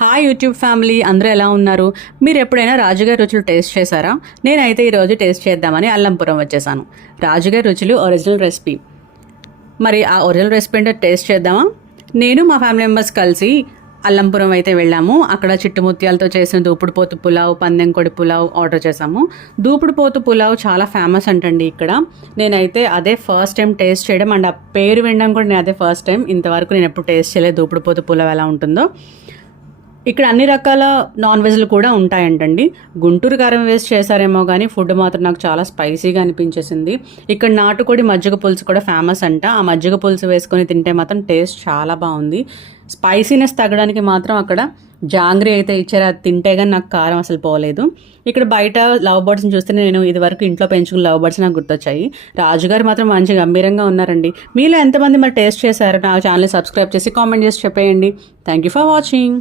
Hi YouTube family, అందరూ ఎలా ఉన్నారు? మీరు ఎప్పుడైనా రాజుగారి రుచులు టేస్ట్ చేశారా? నేనైతే ఈరోజు టేస్ట్ చేద్దామని అల్లంపురం వచ్చేసాను. రాజుగారి రుచులు ఒరిజినల్ రెసిపీ. మరి ఆ ఒరిజినల్ రెసిపీ అంటే టేస్ట్ చేద్దామా? నేను మా ఫ్యామిలీ మెంబర్స్ కలిసి అల్లంపురం అయితే వెళ్ళాము. అక్కడ చిట్టుముత్యాలతో చేసిన దూపుడుపోతు పులావ్, పందెంకొడి పులావ్ ఆర్డర్ చేసాము. దూపుడుపోతు పులావ్ చాలా ఫేమస్ అంటండి ఇక్కడ. నేనైతే అదే ఫస్ట్ టైం టేస్ట్ చేయడం, అండ్ ఆ పేరు వినడం కూడా నేను అదే ఫస్ట్ టైం. ఇంతవరకు నేను ఎప్పుడు టేస్ట్ చేయలేదు దూపుడుపోతు పులావ్ ఎలా ఉంటుందో. ఇక్కడ అన్ని రకాల నాన్ వెజ్లు కూడా ఉంటాయంటండి. గుంటూరు కారం వేస్ట్ చేశారేమో కానీ ఫుడ్ మాత్రం నాకు చాలా స్పైసీగా అనిపించేసింది. ఇక్కడ నాటుకోడి మజ్జిగ పులుసు కూడా ఫేమస్ అంట. ఆ మజ్జిగ పులుసు వేసుకొని తింటే మాత్రం టేస్ట్ చాలా బాగుంది. స్పైసీనెస్ తగ్గడానికి మాత్రం అక్కడ జాంగ్రీ అయితే ఇచ్చారు. అది తింటే కానీ నాకు కారం అసలు పోలేదు. ఇక్కడ బయట లవ్ బర్డ్స్ని చూస్తే నేను ఇదివరకు ఇంట్లో పెంచుకున్న లవ్ బర్డ్స్ నాకు గుర్తొచ్చాయి. రాజుగారు మాత్రం మంచి గంభీరంగా ఉన్నారండి. మీలో ఎంతమంది మరి టేస్ట్ చేశారు? నా ఛానల్ సబ్స్క్రైబ్ చేసి కామెంట్ చేసి చెప్పేయండి. Thank you for watching.